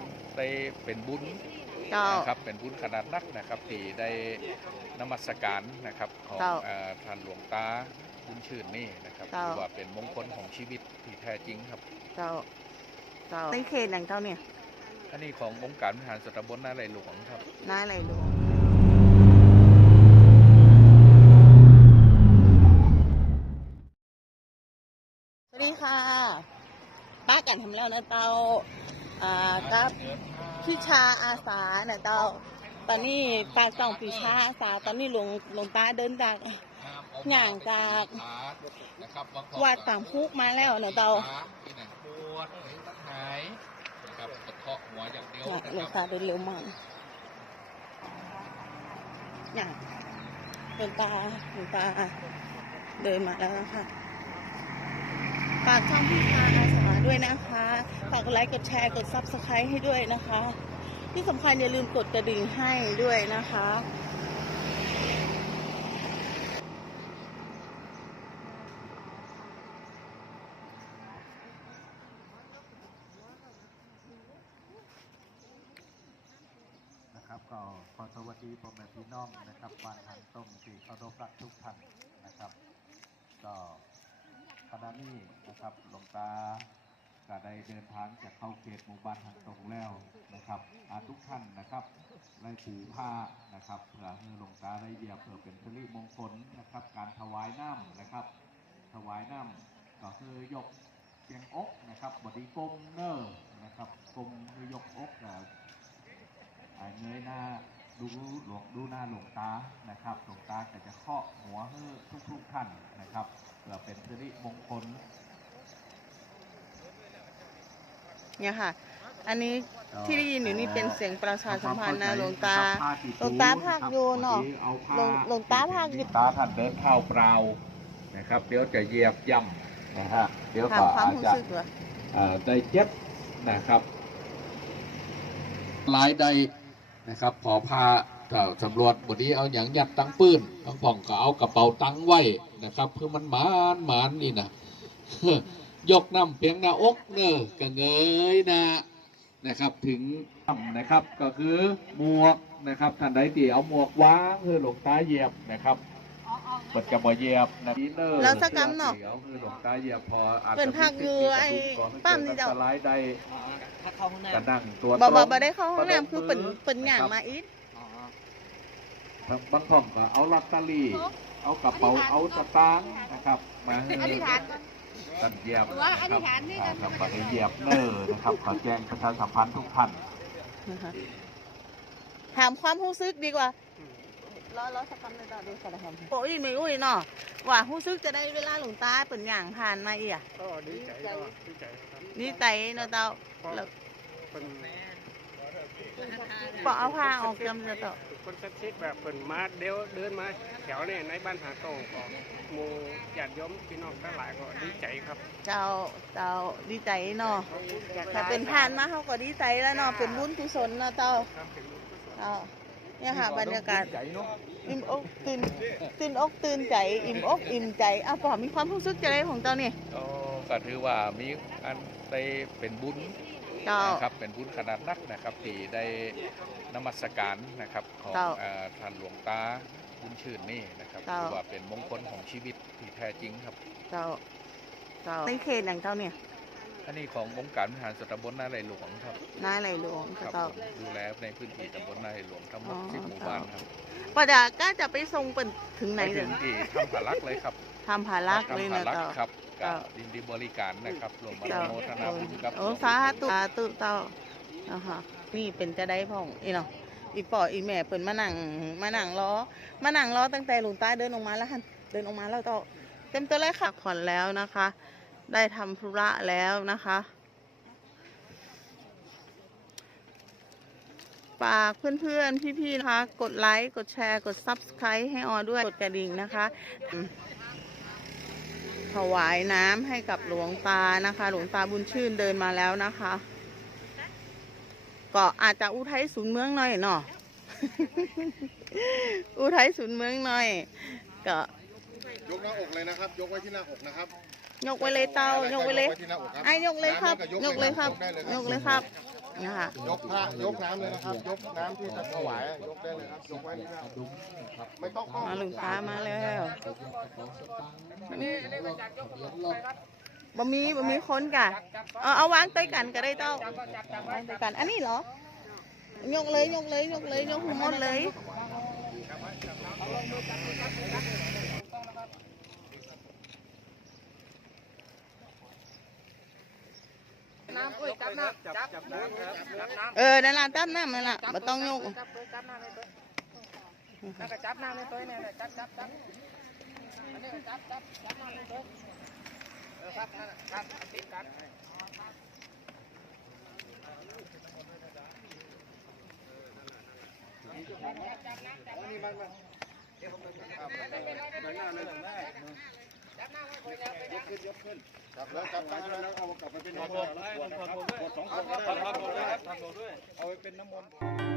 อันได้เป็นบุญเจ้านะครับเป็นบุญขนาดนักนะครับที่ได้นมัสการนะครับของเจ้าเอ่อท่านหลวงตาบุญชื่นนี่นะครับเจ้าถือว่าเป็นมงคลของชีวิตที่แท้จริงครับเจ้าเจ้าในเขตอย่างเจ้าเนี่ยอันนี้ขององค์การบริหารส่วนตำบลนาไหลหลวงครับน่าอะไรดูสวัสดีค่ะป้ากันทำแล้วนะเต้า อ่ากับพี่ชาอาสาเนี่ยเต้า ตอนนี้ปลาสองปีชาอาสา ตอนนี้หลวงหลวงตาเดินจากย่างจากนะครับวัดสามคุกมาแล้วเนี่ยเต้าที่ไหนปวดหายนะครับกระเทาะหัวอย่างเดียวเนี่ยนะหลวงครัตาบเดินเร็วมากเนี่ยหลวงตาหลวงตาเดินมาแล้วนะคะฝากช่องพี่ชาอาสา ด้วยนะคะฝากกดไลค์กดแชร์กดซับสไครต์ให้ด้วยนะคะ ที่สำคัญอย่าลืมกดกระดิ่งให้ด้วยนะคะนะครับก็ขอสวัสดีพ่อแม่พี่น้องนะครับบ้านทางต้มที่เคารพรักทุกท่านนะครับ ก็ขณะนี้นะครับหลวงตา ก็ได้เดินทางจากเข้าเขตหมู่บ้านทางตรงแล้วนะครับอาทุกท่านนะครับได้ถือผ้านะครับเพื่อให้หลวงตาได้เหยียบเพื่อเป็นสิริมงคลนะครับ การถวายน้ำนะครับ ถวายน้ำก็คือยกเสียงอกนะครับบดีกลมเนอร์นะครับกลมคือยกอกนะอ่าเงยหน้าดูหลวงดูหน้าหลวงตานะครับหลวงตาก็จะเคาะหัวให้ทุกทุกๆท่านนะครับเพื่อเป็นสิริมงคล เนี่ยค่ะ อันนี้ที่ได้ยินอยู่นี่เป็นเสียงประชาสัมพันธ์นะหลวงตาหลวงตาภาคโยนเนาะหลวงหลวงตาภาคหลวงตาท่านเดินเท้าเปล่านะครับ เดี๋ยวจะเหยียบย่ำนะฮะเดี๋ยวถามก็ความอาจรู้จะสึกเหรอเอ่อได้เจ็บนะครับหลายได้นะครับพอพาเอ่อสำรวจบนนี้เอาอย่างยัดตังปืนทั้งผ่องก็เอากระเป๋าตังไว้นะครับ เพื่อมันหมานหมานนี่นะ ยกน้ำเพียงหน้าอกเนอะก็เงยหนะนะครับ ถึงนะครับก็คือหมวกนะครับท่านใดที่เอาหมวกวางคือหลวงตาเหยียบนะครับเปิดกระบอกเหยียบนะนี่เนอแล้วสักกรรมเนาะดี๋ยวคือหลวงตาเหยียบพออาจจะเปิดภาคอยู่ไอ้ปั้มนี่เจ้าสไลด์ได้ถ้าเข้าห้องน้กระนั่งตัวบ่ตบ่รงบ่ได้เข้าห้องน้ำคือเป็นเป็นอย่างมาอีกบางท่องก็เอาลอตเตอรี่เอากระเป๋าเอาสตางค์นะครับมาให้ ท่านเหยียบนะครับครับปฏิเหยียบเนอร์นะครับขอแจ้งประชาสัมพันธ์ทุกท่านนะคะถามความรู้สึกดีกว่าล้อล้อสักคำเลยต่อดูสารคำโอ้ยไม่อุ้ยเนาะว่ารู้สึกจะได้เวลาหลวงตาเป็นอย่างผ่านมาอีกอะก็ดีใจเนาะดีใจครับนี่ใจเนาะเต้าเพราะแล้วเป็นปอเอาผ้าออกจำจะต่อคนชัดชิดแบบเป็นมาเดี๋ยวเดินมาแถวเนี่ยในบ้านหาโตงก็หมู ญาติโยมพี่น้องทั้งหลายก็ดีใจครับเจ้าเจ้าดีใจเนาะถ้าเป็นผ่านมาเขาก็ดีใจแล้วเนาะเป็นบุญกุศลเนาะเต้าครับเป็นบุญกุศลเต้าเนี่ยค่ะบรรยากาศอิ่มอกตื่นตื่นอกตื่นใจอิ่มอกอิ่มใจเอาปอมีความรู้สึกจะได้ของเจ้านี่ก็ก็ถือว่ามีอันได้เป็นบุญเจ้านะครับเป็นบุญขนาดนักนะครับที่ได้นมัสการนะครับของเจ้าเอ่อท่านหลวงตา บุญชื่นนี่นะครับเจ้า ถือว่าเป็นมงคลของชีวิตที่แท้จริงครับ เจ้า เจ้าในเขตอย่างเจ้าเนี่ยอันนี้ขององค์การบริหารส่วนตำบลนาไหลหลวงครับน้าไหลหลวงครับเจ้า ผมดูแลในพื้นที่ตำบลนาไหลหลวงทั้งหมดอ๋อ สิบหมู่บ้านครับปะดาก็จะไปส่งเป็นถึงไหนไปเลถึยงที่ทำผาลักเลยครับทำภารักเลยทำผานะลักเจ้า ครับเจ้ากับดินดีบริการนะครับรวมมาเจ้าโมทนาบุญครับโอ้สาธุสาธุเจ้าอ่าฮะนี่เป็นจะได้พ่องอีเนาะ อีป่ออีแม่เปิ่นมานั่งมานั่งล้อมานั่งล้อตั้งแต่หลวงตาเดินออกมาแล้วหันเดินออกมาแล้วเจ้าเต็มตัวเลยค่ะผ่อนแล้วนะคะ ได้ทำธุระแล้วนะคะฝากเพื่อนๆ พี่ๆ นะคะ กดไลค์ กดแชร์ กด Subscribe ให้ออด้วย กดกระดิ่งนะคะ ถวายน้ำให้กับหลวงตานะคะ หลวงตาบุญชื่นเดินมาแล้วนะคะ ก็อาจจะอุทัยศูนย์เมืองหน่อยเนาะอุทัยศูนย์เมืองหน่อย ก็ยกหน้าอกเลยนะครับ ยกไว้ที่หน้าอกนะครับ ยกไว้เลยเต้ายกไว้เลยที่หน้าอกครับไอ้ยกเลยครับน้ำยกเลยครับได้เลยยกเลยครับอนะคะยกพระยกน้ำเลยนะครับ ยกน้ำที่จะถวายอะยกได้เลยครับยกไว้ที่หน้าไม่ต้องเข้ามาหลวงตามาแล้วนี่เรียกว่าจัดยกรถ บะมีบะมีคนกะเอาเอาวางต้วยกันก็ได้เต้าวางต้วยกัน อันนี้เหรอยกเลยยกเลยยกเลยยกหมดเลยน้ำเอ้ยจับน้ำจับจับน้ำจับจับน้เออนั่นล่ะตั้มน้ำนั่นล่ะบ่ต้องยกำจับเลยจับน้ำเลยตัวนั่นก็จับน้ำเลยตัวนี่แหละจับจับจับอันนี้ก็จับจับจับน้ำเลยตัว เออครับนั่นน่ะครับติดกันครับแล้วจับตั้งแล้วเอากลับไปเป็นน้ำมนต์เอาไปเป็นน้ำมนต์